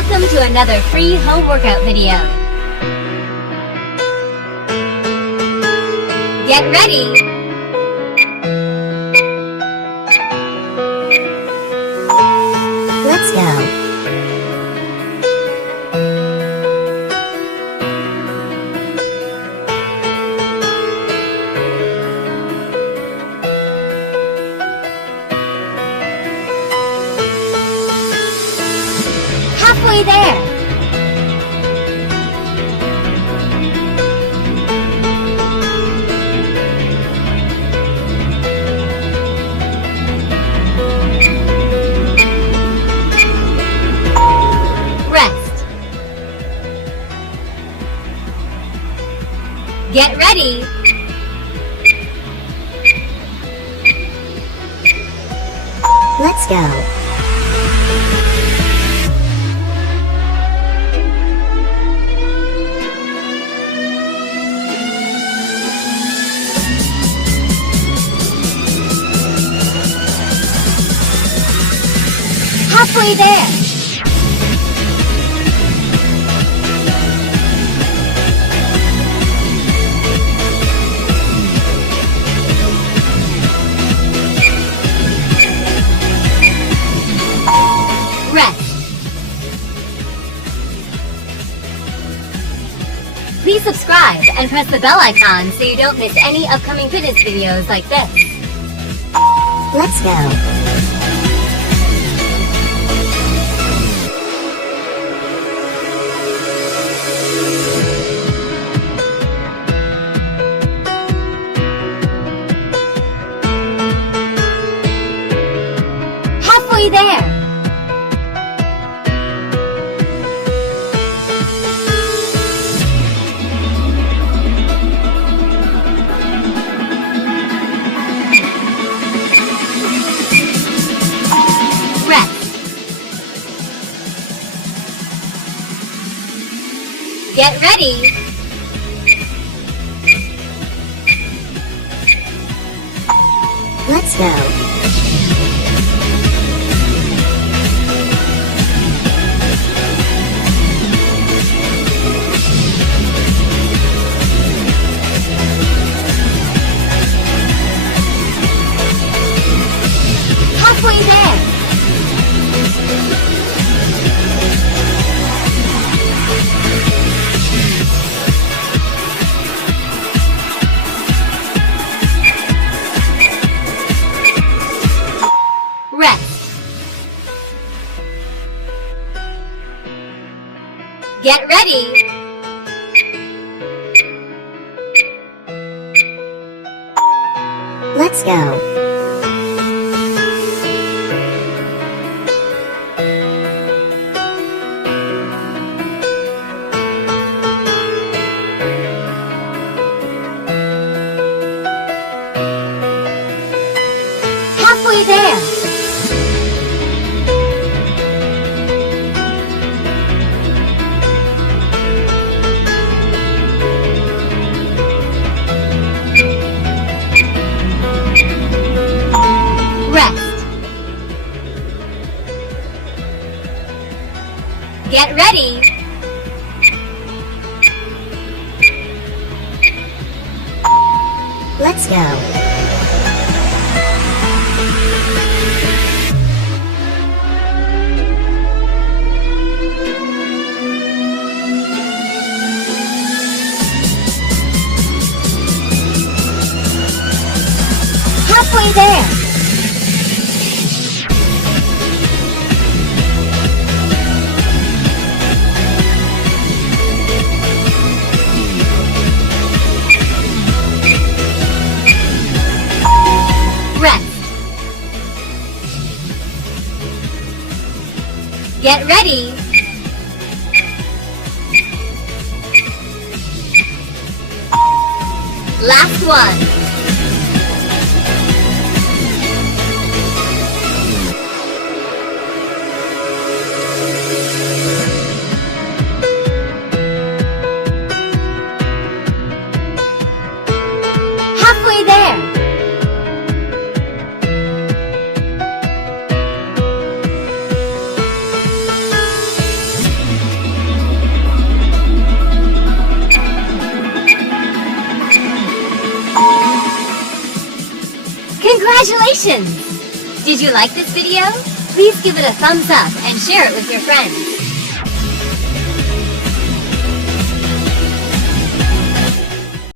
Welcome to another free home workout video. Get ready. Let's go. Halfway there. Rest. Get ready. Let's go. Halfway there. Rest. Please subscribe and press the bell icon so you don't miss any upcoming fitness videos like this. Let's go. Halfway there. Rest. Get ready. Let's go. Halfway there. Rest. Get ready. Let's go. Halfway there. Rest. Get ready. Let's go. Halfway there. Rest. Get ready. Last one. Halfway there. Congratulations! Did you like this video? Please give it a thumbs up and share it with your friends.